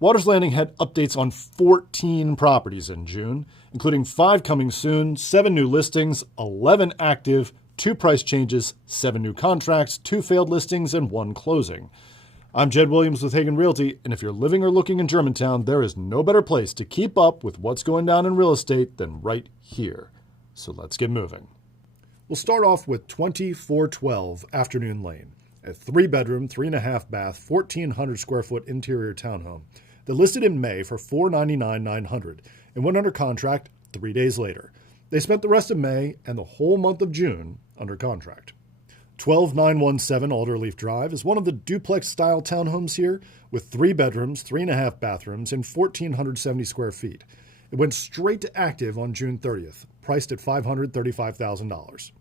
Waters Landing had updates on 14 properties in June, including 5 coming soon, 7 new listings, 11 active, 2 price changes, 7 new contracts, 2 failed listings, and 1 closing. I'm Jed Williams with Hagan Realty, and if you're living or looking in Germantown, there is no better place to keep up with what's going down in real estate than right here. So let's get moving. We'll start off with 2412 Afternoon Lane, a 3-bedroom, 3.5-bath, 1,400 square foot interior townhome that listed in May for $499,900 and went under contract 3 days later. They spent the rest of May and the whole month of June under contract. 12917 Alderleaf Drive is one of the duplex-style townhomes here with 3 bedrooms, 3.5 bathrooms, and 1,470 square feet. It went straight to active on June 30th, priced at $535,000.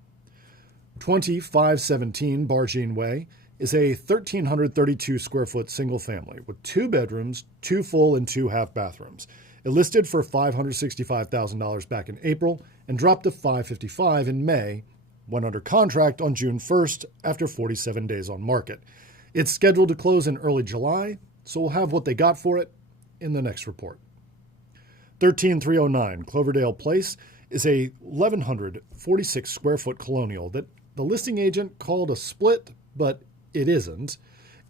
2517 Bargene Way is a 1,332 square foot single family with 2 bedrooms, 2 full and 2 half bathrooms. It listed for $565,000 back in April and dropped to $555,000 in May, went under contract on June 1st after 47 days on market. It's scheduled to close in early July, so we'll have what they got for it in the next report. 13309 Cloverdale Place is a 1,146 square foot colonial that the listing agent called a split, but it isn't.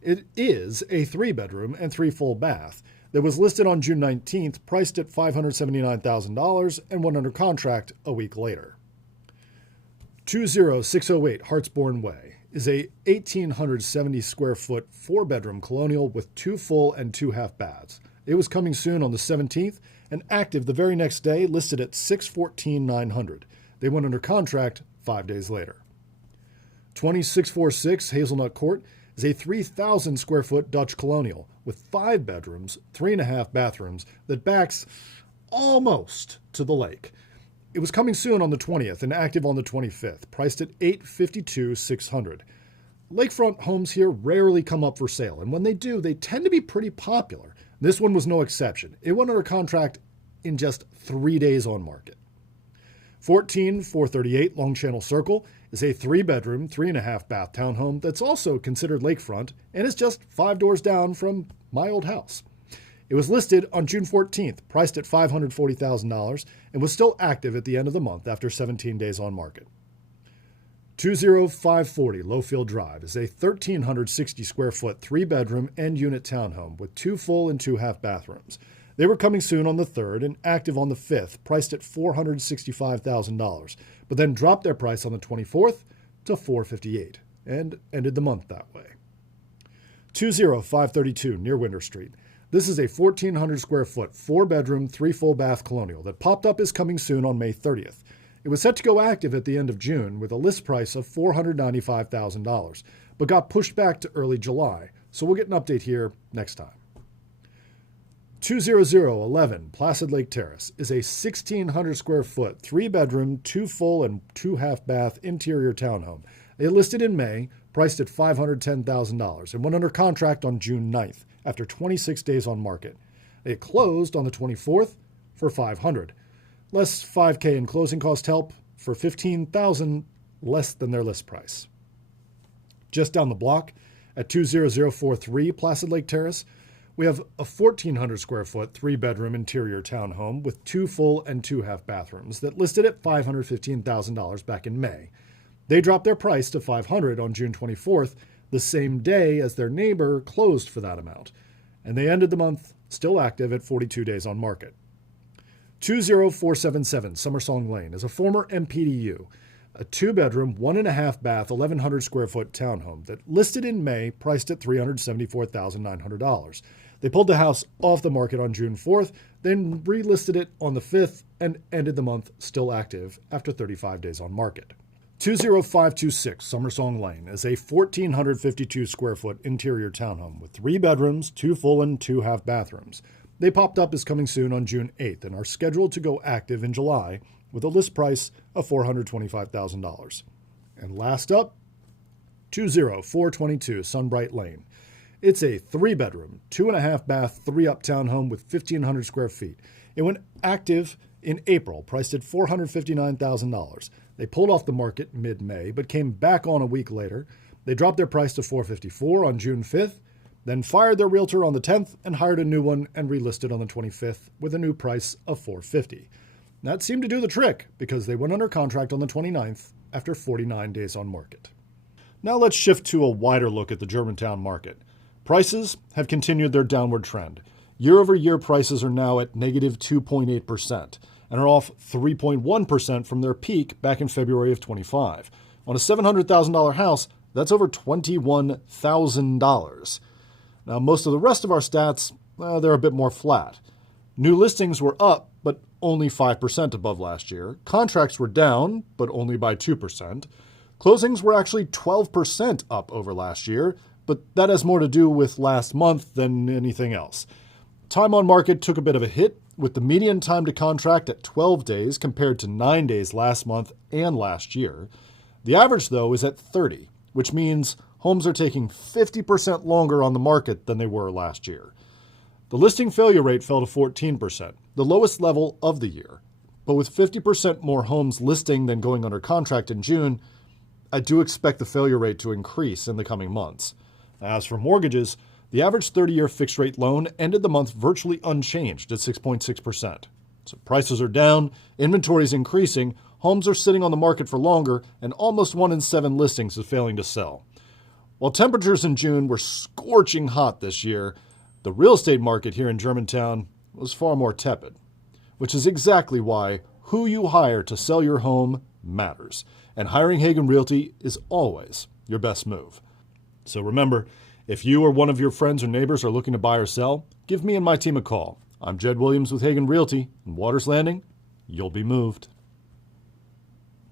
It is a 3-bedroom and 3 full bath that was listed on June 19th, priced at $579,000, and went under contract a week later. 20608 Hartsbourne Way is a 1,870 square foot 4-bedroom colonial with 2 full and 2 half baths. It was coming soon on the 17th and active the very next day, listed at $614,900. They went under contract 5 days later. 2646 Hazelnut Court is a 3,000 square foot Dutch colonial with 5 bedrooms, 3.5 bathrooms that backs almost to the lake. It was coming soon on the 20th and active on the 25th, priced at $852,600. Lakefront homes here rarely come up for sale, and when they do, they tend to be pretty popular. This one was no exception. It went under contract in just 3 days on market. 14438 Long Channel Circle is a 3-bedroom, 3.5 bath townhome that's also considered lakefront and is just 5 doors down from my old house. It was listed on June 14th, priced at $540,000, and was still active at the end of the month after 17 days on market. 20540 Lowfield Drive is a 1,360 square foot 3-bedroom and unit townhome with 2 full and 2 half bathrooms. They were coming soon on the 3rd and active on the 5th, priced at $465,000, but then dropped their price on the 24th to $458,000 and ended the month that way. 20532 near Winter Street. This is a 1,400 square foot, 4-bedroom, 3 full bath colonial that popped up as coming soon on May 30th. It was set to go active at the end of June with a list price of $495,000, but got pushed back to early July, so we'll get an update here next time. 20011 Placid Lake Terrace is a 1,600 square foot, 3-bedroom, 2 full and 2 half bath interior townhome. They listed in May, priced at $510,000, and went under contract on June 9th after 26 days on market. It closed on the 24th for $500,000. Less $5,000 in closing cost help for $15,000 less than their list price. Just down the block at 20043 Placid Lake Terrace, we have a 1,400 square foot, 3-bedroom interior townhome with 2 full and 2 half bathrooms that listed at $515,000 back in May. They dropped their price to $500,000 on June 24th, the same day as their neighbor closed for that amount, and they ended the month still active at 42 days on market. 20477 Summersong Lane is a former MPDU, a 2-bedroom, 1.5 bath, 1,100 square foot townhome that listed in May, priced at $374,900. They pulled the house off the market on June 4th, then relisted it on the 5th, and ended the month still active after 35 days on market. 20526 Summersong Lane is a 1,452 square foot interior townhome with 3 bedrooms, 2 full and 2 half bathrooms. They popped up as coming soon on June 8th and are scheduled to go active in July with a list price of $425,000. And last up, 20422 Sunbright Lane. It's a 3-bedroom, 2.5 bath, 3-up townhome with 1,500 square feet. It went active in April, priced at $459,000. They pulled off the market mid-May, but came back on a week later. They dropped their price to $454,000 on June 5th, then fired their realtor on the 10th and hired a new one and relisted on the 25th with a new price of $450. That seemed to do the trick because they went under contract on the 29th after 49 days on market. Now let's shift to a wider look at the Germantown market. Prices have continued their downward trend. Year-over-year prices are now at negative 2.8% and are off 3.1% from their peak back in February of 25. On a $700,000 house, that's over $21,000. Now, most of the rest of our stats, they're a bit more flat. New listings were up, but only 5% above last year. Contracts were down, but only by 2%. Closings were actually 12% up over last year, but that has more to do with last month than anything else. Time on market took a bit of a hit, with the median time to contract at 12 days compared to 9 days last month and last year. The average, though, is at 30, which means homes are taking 50% longer on the market than they were last year. The listing failure rate fell to 14%, the lowest level of the year. But with 50% more homes listing than going under contract in June, I do expect the failure rate to increase in the coming months. As for mortgages, the average 30-year fixed-rate loan ended the month virtually unchanged at 6.6%. So prices are down, inventory is increasing, homes are sitting on the market for longer, and almost 1 in 7 listings is failing to sell. While temperatures in June were scorching hot this year, the real estate market here in Germantown was far more tepid, which is exactly why who you hire to sell your home matters, and hiring Hagan Realty is always your best move. So remember, if you or one of your friends or neighbors are looking to buy or sell, give me and my team a call. I'm Jed Williams with Hagan Realty. In Waters Landing, you'll be moved.